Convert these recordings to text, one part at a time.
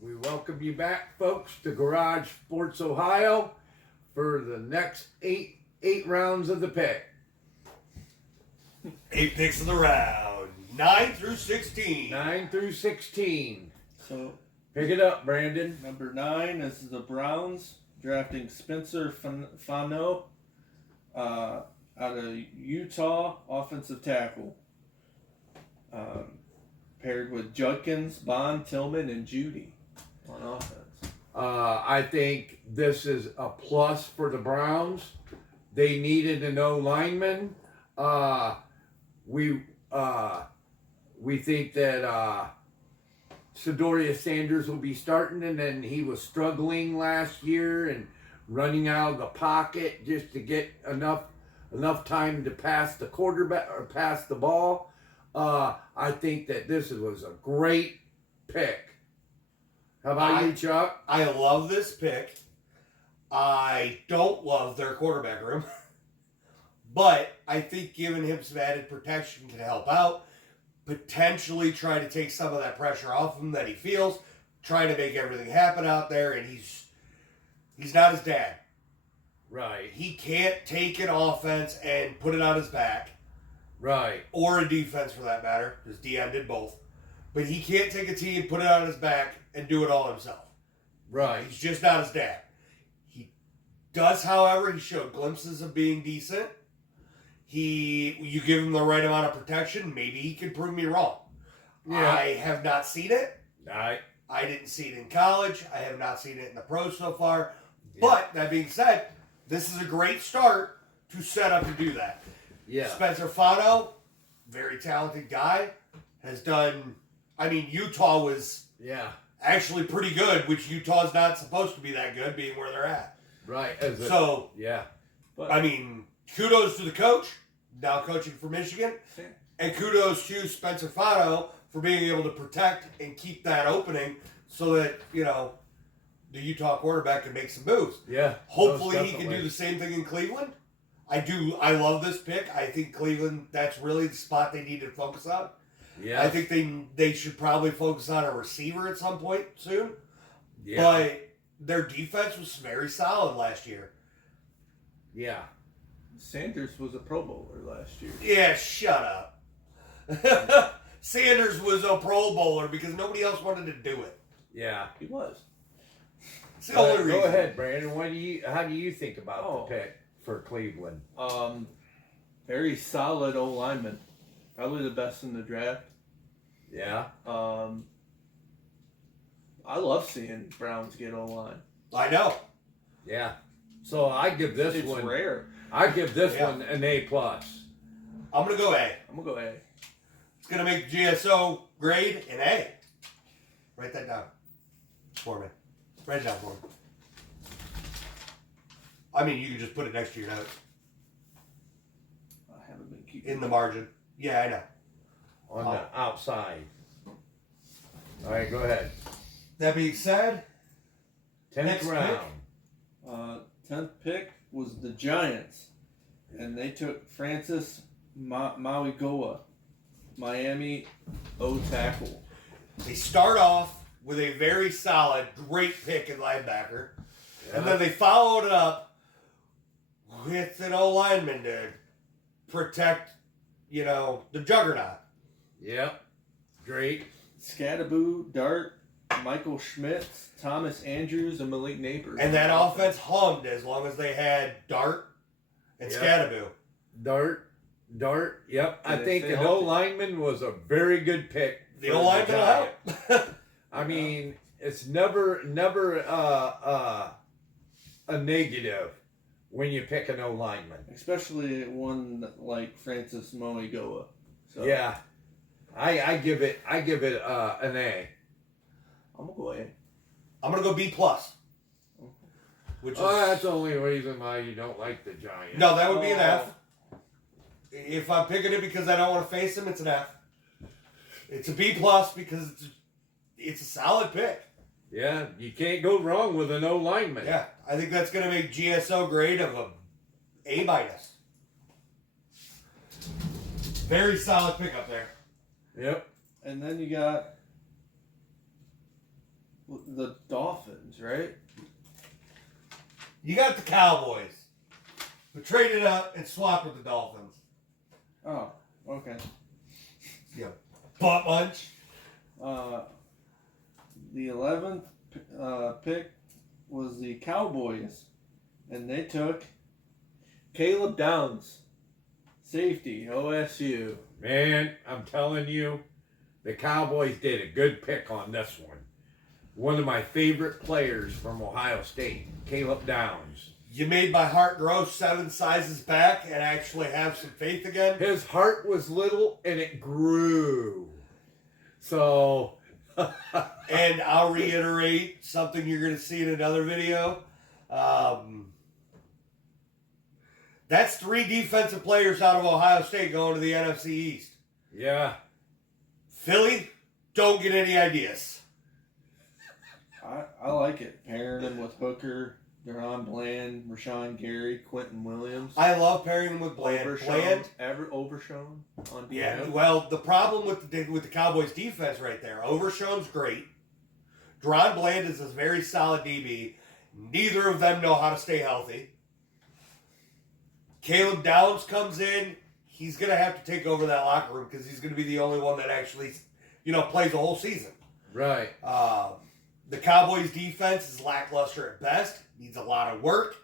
We welcome you back, folks, to Garage Sports Ohio for the next eight rounds of the pick. 8 picks in the round, 9 through 16. 9 through 16. So, Pick it up, Brandon. number 9 is the Browns drafting Spencer Fano out of Utah, offensive tackle. Paired with Judkins, Bond, Tillman, and Judy on offense. I think this is a plus for the Browns. They needed an O lineman. We think that Sidorius Sanders will be starting, and then he was struggling last year and running out of the pocket just to get enough time to pass the quarterback or pass the ball. I think that this was a great pick. How about you, Chuck? I love this pick. I don't love their quarterback room. But I think giving him some added protection can help out. Potentially try to take some of that pressure off him that he feels. Trying to make everything happen out there. And he's not his dad. Right. He can't take an offense and put it on his back. Right. Or a defense for that matter. Because Dion did both. But he can't take a team, put it on his back, and do it all himself. Right. He's just not his dad. He does, however, he showed glimpses of being decent. You give him the right amount of protection, maybe he could prove me wrong. Yeah. I have not seen it. I didn't see it in college. I have not seen it in the pros so far. Yeah. But, that being said, this is a great start to set up to do that. Yeah. Spencer Fano, very talented guy, has done... Utah was actually pretty good, which Utah's not supposed to be that good, being where they're at. Right. Yeah. But, kudos to the coach, now coaching for Michigan, and kudos to Spencer Fano for being able to protect and keep that opening so that, the Utah quarterback can make some moves. Yeah. Hopefully he can do the same thing in Cleveland. I love this pick. I think Cleveland, that's really the spot they need to focus on. Yeah. I think they should probably focus on a receiver at some point soon. Yeah. But their defense was very solid last year. Yeah. Sanders was a Pro Bowler last year. Yeah, shut up. Sanders was a Pro Bowler because nobody else wanted to do it. Yeah. He was. It's the only reason. Go ahead, Brandon. How do you think about the pick for Cleveland? Very solid O lineman. Probably the best in the draft. Yeah. I love seeing Browns get O-line. I know. Yeah. So I give this one. It's rare. I give this one an A+. I'm going to go A. I'm going to go A. It's going to make GSO grade an A. Write that down for me. Write it down for me. You can just put it next to your notes. I haven't been keeping in the margin. Yeah, I know. On the outside. All right, go ahead. That being said, 10th next round. 10th pick was the Giants, and they took Francis Mauigoa, Miami O tackle. They start off with a very solid, great pick at linebacker, and then they followed it up with an O lineman to protect, the juggernaut. Yep. Great. Scadaboo, Dart, Michael Schmitz, Thomas Andrews, and Malik Neighbors. And that offense hummed as long as they had Dart and Scadaboo. Dart. Yep. And I think an O lineman was a very good pick. The O lineman will help. It's never a negative when you pick an O lineman. Especially one like Francis Mauigoa. So, Yeah. I give it an A. I'm going to go A. I'm going to go B+. Which is, That's the only reason why you don't like the Giants. no, that would be an F. If I'm picking it because I don't want to face him, it's an F. It's a B+ because it's a solid pick. Yeah, you can't go wrong with an O lineman. Yeah, I think that's going to make GSO grade of a A-. Very solid pick up there. Yep. And then you got The Dolphins, right? You got the Cowboys, who traded up and swapped with the Dolphins. Oh, okay. Yeah, butt munch. The 11th pick was the Cowboys, and they took Caleb Downs, safety, OSU. Man, I'm telling you, the Cowboys did a good pick on this one. One of my favorite players from Ohio State, Caleb Downs. You made my heart grow 7 sizes back and actually have some faith again. His heart was little and it grew. So, And I'll reiterate something you're going to see in another video. That's 3 defensive players out of Ohio State going to the NFC East. yeah. Philly, don't get any ideas. I like it. Pairing him with Hooker, Deron Bland, Rashawn Gary, Quentin Williams. I love pairing them with Bland. Bland, Overshown on yeah. defense. Well, the problem with the Cowboys defense right there, Overshown's great. Deron Bland is a very solid DB. Neither of them know how to stay healthy. Caleb Downs comes in. He's going to have to take over that locker room because he's going to be the only one that actually, plays the whole season. Right. The Cowboys' defense is lackluster at best. Needs a lot of work.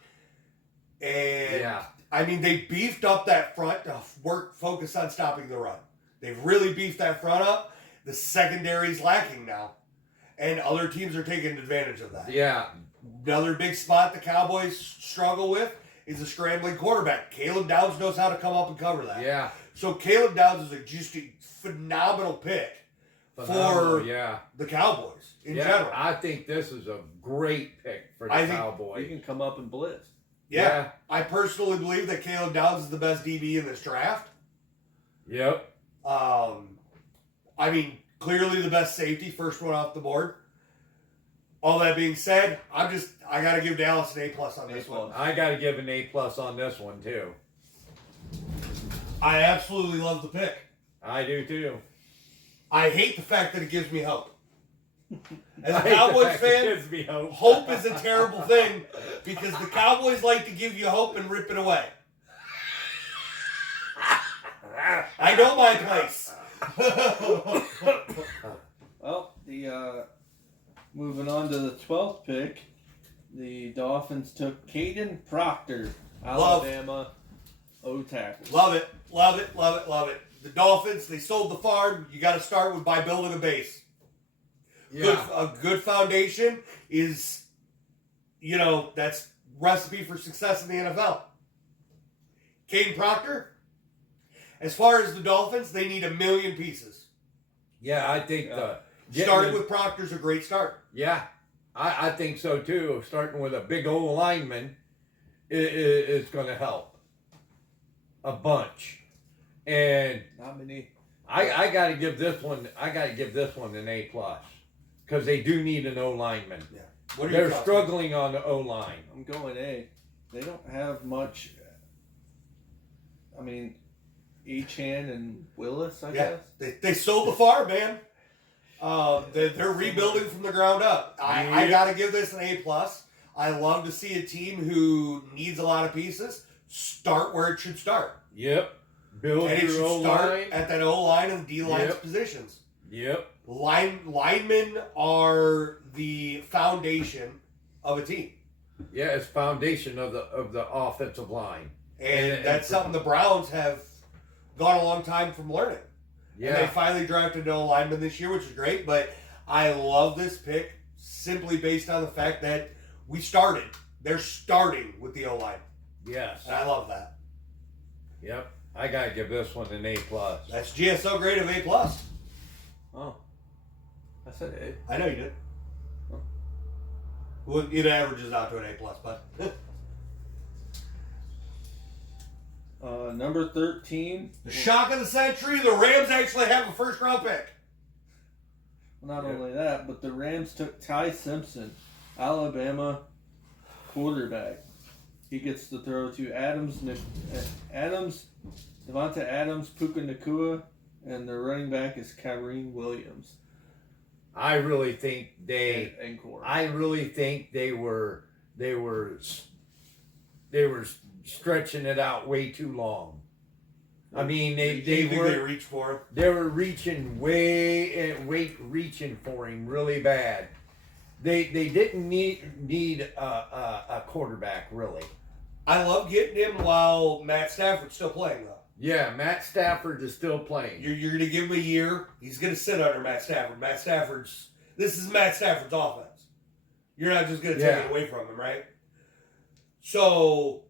And, Yeah. I mean, they beefed up that front to focus on stopping the run. They've really beefed that front up. The secondary's lacking now. And other teams are taking advantage of that. Yeah. Another big spot the Cowboys struggle with is a scrambling quarterback. Caleb Downs knows how to come up and cover that. Yeah. So Caleb Downs is just a phenomenal pick Phenomenal, for yeah. the Cowboys in Yeah, general. I think this is a great pick for the I think He Cowboys. can come up and blitz. Yeah. I personally believe that Caleb Downs is the best DB in this draft. Yep. I mean, clearly the best safety, first one off the board. All that being said, I got to give Dallas an A+ on this one. I got to give an A+ on this one, too. I absolutely love the pick. I do, too. I hate the fact that it gives me hope. As I a hate the Cowboys fact it fan, gives me hope. hope is a terrible thing because the Cowboys like to give you hope and rip it away. I know my place. Well, moving on to the 12th pick, the Dolphins took Caden Proctor, Alabama O-tackle. Love it, love it, love it, love it. The Dolphins, they sold the farm. You got to start by building a base. Yeah. A good foundation is, that's recipe for success in the NFL. Caden Proctor, as far as the Dolphins, they need 1 million pieces. Yeah, I think Starting with Proctor's a great start. Yeah, I think so, too. Starting with a big old lineman is going to help a bunch. And Not many. I got to give this one. An A+, because they do need an O lineman. Yeah. What are your They're thoughts? struggling on the O line. I'm going A. They don't have much. I mean, Achan and Willis, I Yeah, guess. they sold the farm, man. They're rebuilding from the ground up. I got to give this an A+. I love to see a team who needs a lot of pieces start where it should start. Yep. Build And it your should O start line. at that O line and D line's Yep. positions. Yep. Linemen are the foundation of a team, Yeah, it's foundation of the offensive line. and that's something the Browns have gone a long time from learning. And they Yeah. finally drafted an O lineman this year, which is great. But I love this pick simply based on the fact that they're starting with the O line, Yes. and I love that. Yep. I gotta give this one an A+. That's GSO grade of A+. Oh. I said A. I know you did. Oh. Well, it averages out to an A+, but Number 13. the shock of the century, the Rams actually have a first-round pick. Not only that, but the Rams took Ty Simpson, Alabama quarterback. He gets to throw to Devonta Adams, Puka Nakua, and the running back is Kyrene Williams. I really think they. and core. I really think they were stretching it out way too long. I mean, they they were reached for him. they were reaching reaching for him really bad. They didn't need a quarterback really. I love getting him while Matt Stafford's still playing, though. Yeah, Matt Stafford is still playing. You're going to give him a year. He's going to sit under Matt Stafford. This is Matt Stafford's offense. You're not just going to take it away from him, right? So,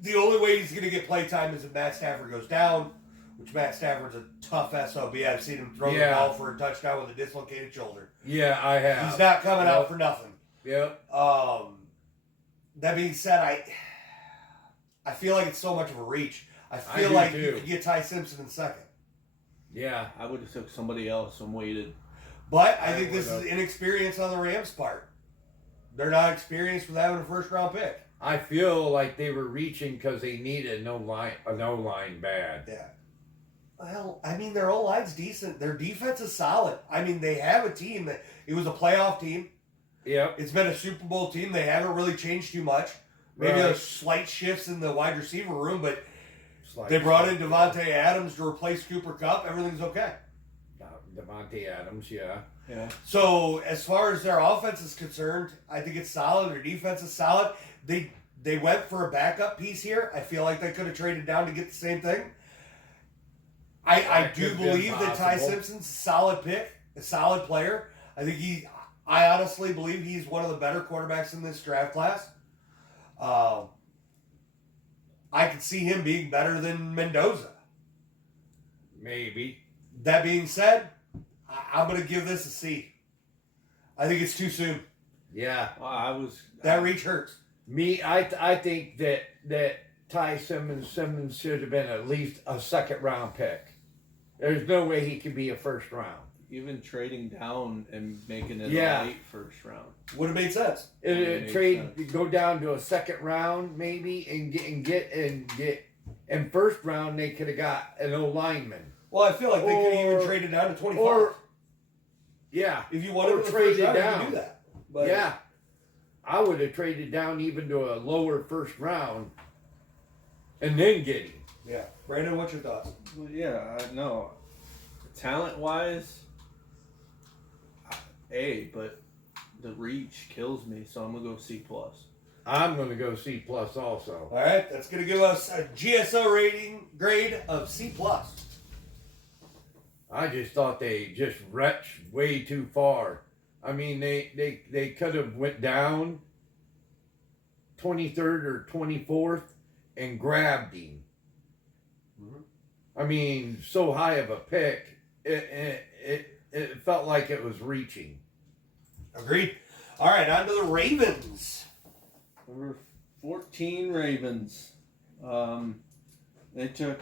the only way he's going to get play time is if Matt Stafford goes down, which Matt Stafford's a tough SOB. I've seen him throw the ball for a touchdown with a dislocated shoulder. Yeah, I have. He's not coming out for nothing. Yep. That being said, I feel like it's so much of a reach. I feel like you could get Ty Simpson in second. Yeah. I would have took somebody else and waited. But I think this is inexperience on the Rams' part. They're not experienced with having a first-round pick. I feel like they were reaching because they needed a no line bad. Yeah. Well, I mean, their O-line's decent. Their defense is solid. I mean, they have a team that it was a playoff team. Yep. It's been a Super Bowl team. They haven't really changed too much. Maybe there's slight shifts in the wide receiver room, but they brought in Devontae Adams to replace Cooper Kupp. Everything's okay. Devontae Adams, yeah. So as far as their offense is concerned, I think it's solid. Their defense is solid. They went for a backup piece here. I feel like they could have traded down to get the same thing. I do believe that Ty Simpson's a solid pick, a solid player. I honestly believe he's one of the better quarterbacks in this draft class. I could see him being better than Mendoza. Maybe. That being said, I'm going to give this a C. I think it's too soon. Yeah. That reach hurts. I think that Ty Simmons should have been at least a second round pick. There's no way he could be a first round. Even trading down and making it a late first round would have made sense. Go down to a second round maybe and get first round they could have got an O lineman. Well, I feel like they could have even traded down to 25. If you wanted to trade it down, you could do that. But yeah, I would have traded down even to a lower first round, and then get him. Yeah, Brandon, what's your thoughts? Well, yeah, no, talent wise. But the reach kills me, so I'm gonna go C+. I'm gonna go C+ also. All right, that's gonna give us a GSO rating grade of C+. I just thought they just reached way too far. I mean, they could have went down 23rd or 24th and grabbed him. Mm-hmm. I mean, so high of a pick, it felt like it was reaching. Agreed. All right, on to the Ravens. Number 14 Ravens. They took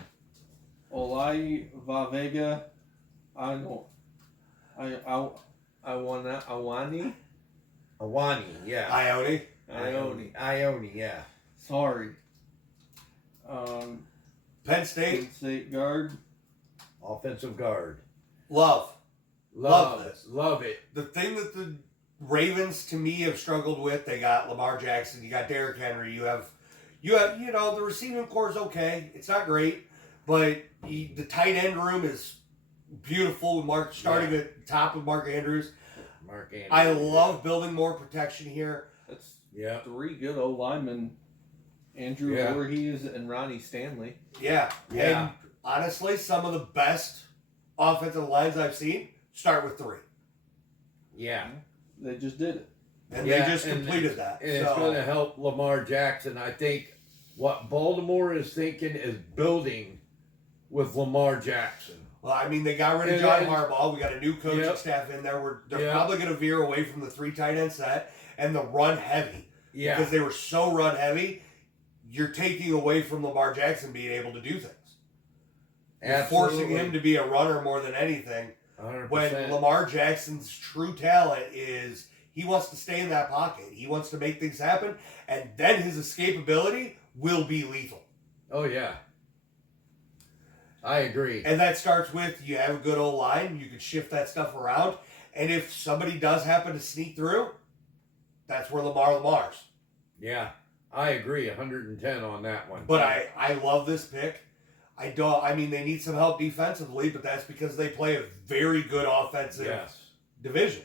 Olai Vavega Awani, yeah. Ione, yeah. Sorry. Penn State guard. Offensive guard. Love this. Love it. The thing that the Ravens to me have struggled with, they got Lamar Jackson, you got Derrick Henry, you have the receiving core is okay. It's not great, but the tight end room is beautiful. Starting at the top of Mark Andrews. I love building more protection here. That's three good old linemen. Andrew Voorhees and Ronnie Stanley. Yeah. And honestly, some of the best offensive lines I've seen start with three. Yeah. They just did it. And they just completed that. And it's going to help Lamar Jackson. I think what Baltimore is thinking is building with Lamar Jackson. Well, I mean, they got rid of John Harbaugh. We got a new coaching staff in there. They're probably going to veer away from the three tight end set and the run heavy. Yeah. Because they were so run heavy, you're taking away from Lamar Jackson being able to do things. You're forcing him to be a runner more than anything. 100%. When Lamar Jackson's true talent is he wants to stay in that pocket. He wants to make things happen. And then his escapability will be lethal. Oh, yeah. I agree. And that starts with you have a good old line. You can shift that stuff around. And if somebody does happen to sneak through, that's where Lamar's. Yeah, I agree 110 on that one. But I love this pick. I mean, they need some help defensively, but that's because they play a very good offensive division.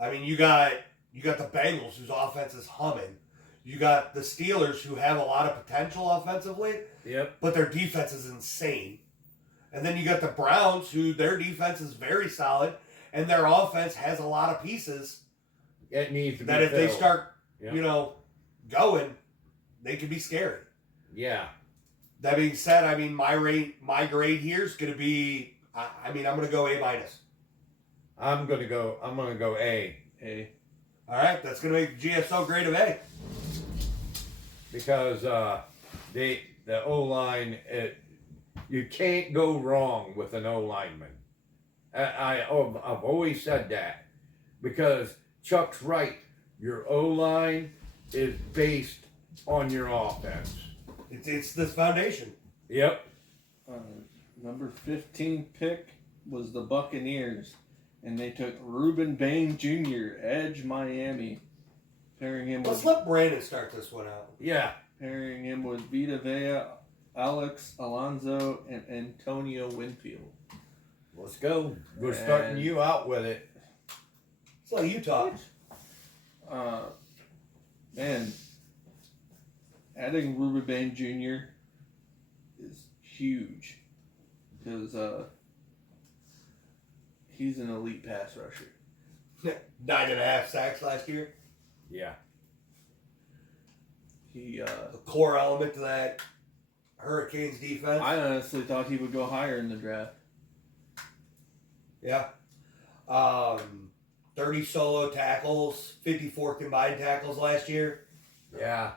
I mean, you got the Bengals, whose offense is humming. You got the Steelers, who have a lot of potential offensively. Yep. But their defense is insane. And then you got the Browns, who their defense is very solid, and their offense has a lot of pieces. It needs to be that if filled. they start, going, they can be scary. Yeah. That being said, I mean, my grade here is going to be, I'm going to go A-. I'm gonna go A. A. All right, that's going to make the GSO grade of A. Because the O-line, you can't go wrong with an O-lineman. I've always said that. Because Chuck's right. Your O-line is based on your offense. It's this foundation. Yep. Number 15 pick was the Buccaneers, and they took Reuben Bain Jr., edge Miami, pairing him Let's with let Brandon start this one out. Yeah. pairing him with Vita Vea, Alex Alonso, and Antonio Winfield. Let's go. We're starting you out with it. It's like you talk. Man, adding Reuben Bain Jr. is huge because he's an elite pass rusher. 9.5 sacks last year. Yeah. He A core element to that Hurricanes defense. I honestly thought he would go higher in the draft. Yeah. 30 solo tackles, 54 combined tackles last year. Yeah.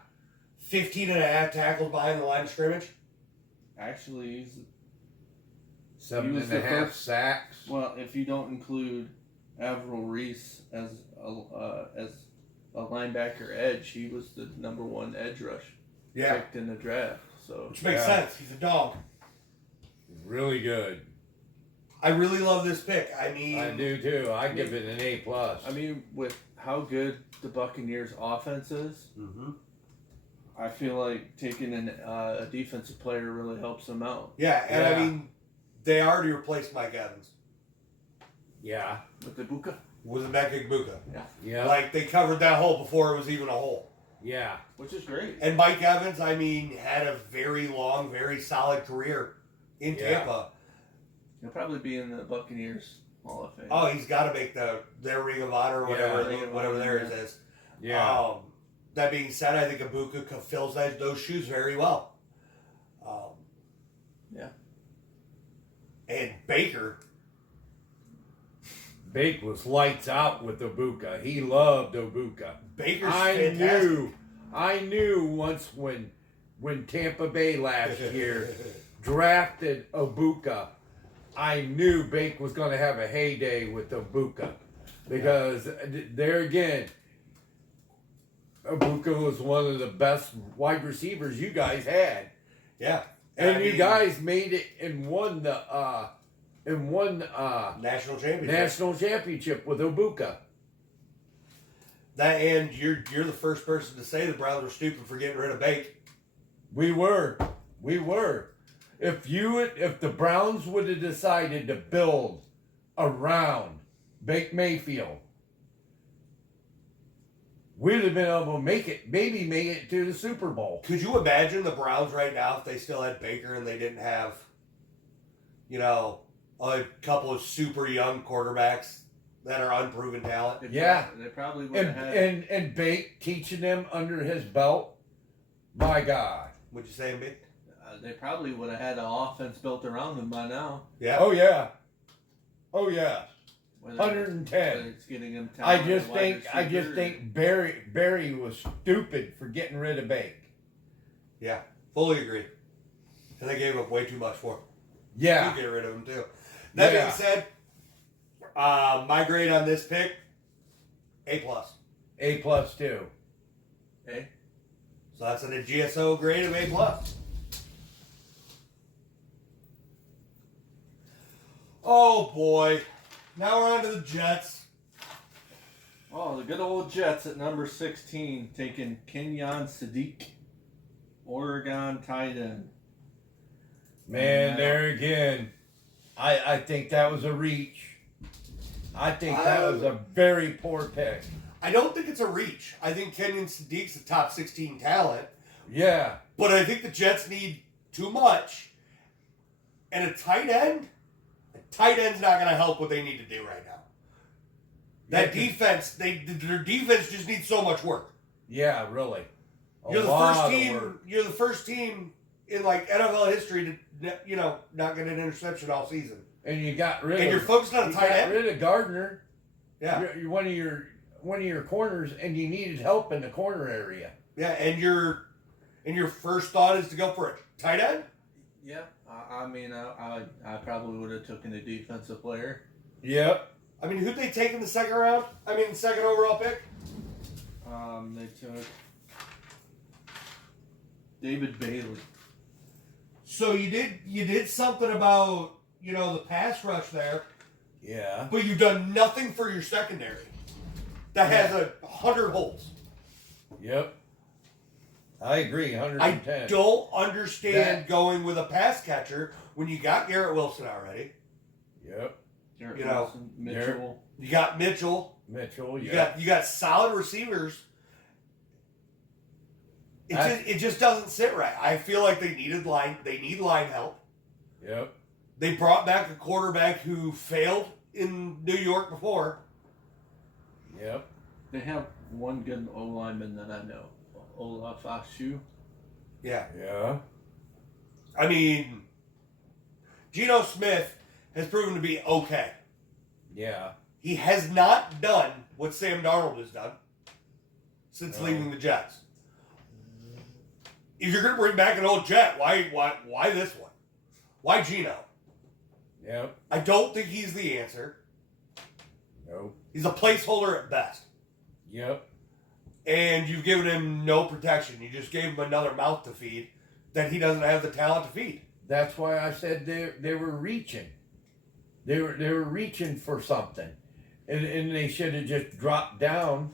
15.5 tackles behind the line of scrimmage. Actually, he 7.5 sacks. well, if you don't include Avril Reese as a linebacker edge, he was the number one edge rush picked in the draft. So which makes sense. He's a dog. Really good. I really love this pick. I mean, I do too. I give it an A+. I mean, with how good the Buccaneers' offense is, I feel like taking a defensive player really helps them out. Yeah, and I mean, they already replaced Mike Evans Yeah. With the Buka? with Emeka Egbuka. Yeah. Like, they covered that hole before it was even a hole. Yeah. Which is great. And Mike Evans, I mean, had a very long, very solid career in Tampa. He'll probably be in the Buccaneers Hall of Fame. Oh, he's got to make their Ring of Honor or whatever theirs is. Yeah. That being said, I think Egbuka fills those shoes very well. And Baker was lights out with Obuka. He loved Obuka. Baker's fantastic. I knew once when Tampa Bay last year drafted Obuka, I knew Baker was going to have a heyday with Obuka. Because there again, Obuka was one of the best wide receivers you guys had. Yeah. And you guys made it and won the national championship with Obuka. That, and you're the first person to say the Browns were stupid for getting rid of Bake. We were. If the Browns would have decided to build around Baker Mayfield, we'd have been able to make it to the Super Bowl. Could you imagine the Browns right now if they still had Baker and they didn't have, a couple of super young quarterbacks that are unproven talent? They probably would have had. And Bake teaching them under his belt. My God. Would you say, Bake? They probably would have had an offense built around them by now. Yeah. Oh yeah. Whether 110. it's getting them I talent just at wide think receiver. Barry was stupid for getting rid of Bake. Yeah. Fully agree. And they gave up way too much for him. Yeah. You get rid of him too. That being said, my grade on this pick, A+. A+ too. Okay. So that's a GSO grade of A+. Oh boy. Now we're on to the Jets. Oh, the good old Jets at number 16, taking Kenyon Sadiq, Oregon tight end. Man, there again, I think that was a reach. I think that was a very poor pick. I don't think it's a reach. I think Kenyon Sadiq's a top 16 talent. Yeah. But I think the Jets need too much. And a tight end's not going to help what they need to do right now. That defense, their defense just needs so much work. Yeah, really. You're the first team in like NFL history to not get an interception all season. And you got rid of. And you're focused on a tight end. You got rid of Gardner. Yeah. You're one of your corners, and you needed help in the corner area. Yeah, and your first thought is to go for a tight end. Yeah, I probably would have taken a defensive player. Yep. I mean, who'd they take in the second round? I mean, second overall pick? They took David Bailey. So you did something about, the pass rush there, Yeah. but you've done nothing for your secondary. That has 100 holes. Yep. I agree, 110. I don't understand going with a pass catcher when you got Garrett Wilson already. Yep. Wilson, Mitchell. You got Mitchell. You got solid receivers. It just doesn't sit right. I feel like they need line help. Yep. They brought back a quarterback who failed in New York before. Yep. They have one good O lineman that I know, Olaf Ashu. Yeah. Yeah. I mean, Geno Smith has proven to be okay. Yeah. He has not done what Sam Darnold has done since leaving the Jets. If you're going to bring back an old Jet, why this one? Why Geno? Yep. I don't think he's the answer. Nope. He's a placeholder at best. Yep. And you've given him no protection. You just gave him another mouth to feed that he doesn't have the talent to feed. That's why I said they were reaching. They were reaching for something. And they should have just dropped down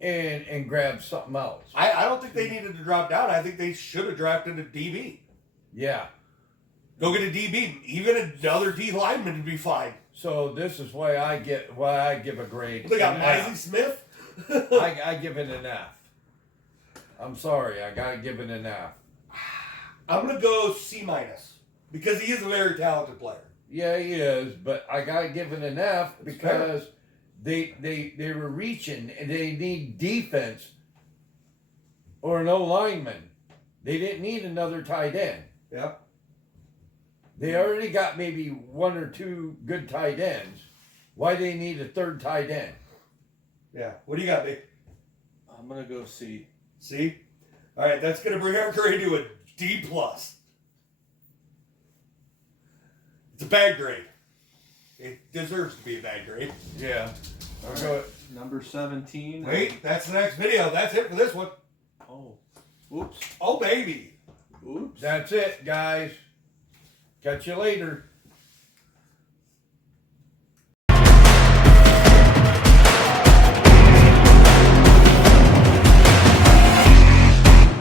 and grabbed something else. I don't think they needed to drop down. I think they should have drafted a DB. Yeah. Go get a DB. Even another D lineman would be fine. So this is why I give a grade. They got an Miley F. Smith. I give it an F. I'm sorry, I gotta give it an F. I'm gonna go C- because he is a very talented player. Yeah, he is, but I gotta give it an F because they were reaching and they need defense or an O lineman. They didn't need another tight end. Yep. They already got maybe one or two good tight ends. Why they need a third tight end? Yeah. What do you got, Vic? I'm gonna go C. C? All right, that's gonna bring our grade to a D+. It's a bad grade. It deserves to be a bad grade. Yeah. I'll go number 17. Wait, that's the next video. That's it for this one. Oh. Oops. Oh, baby. Oops. That's it, guys. Catch you later.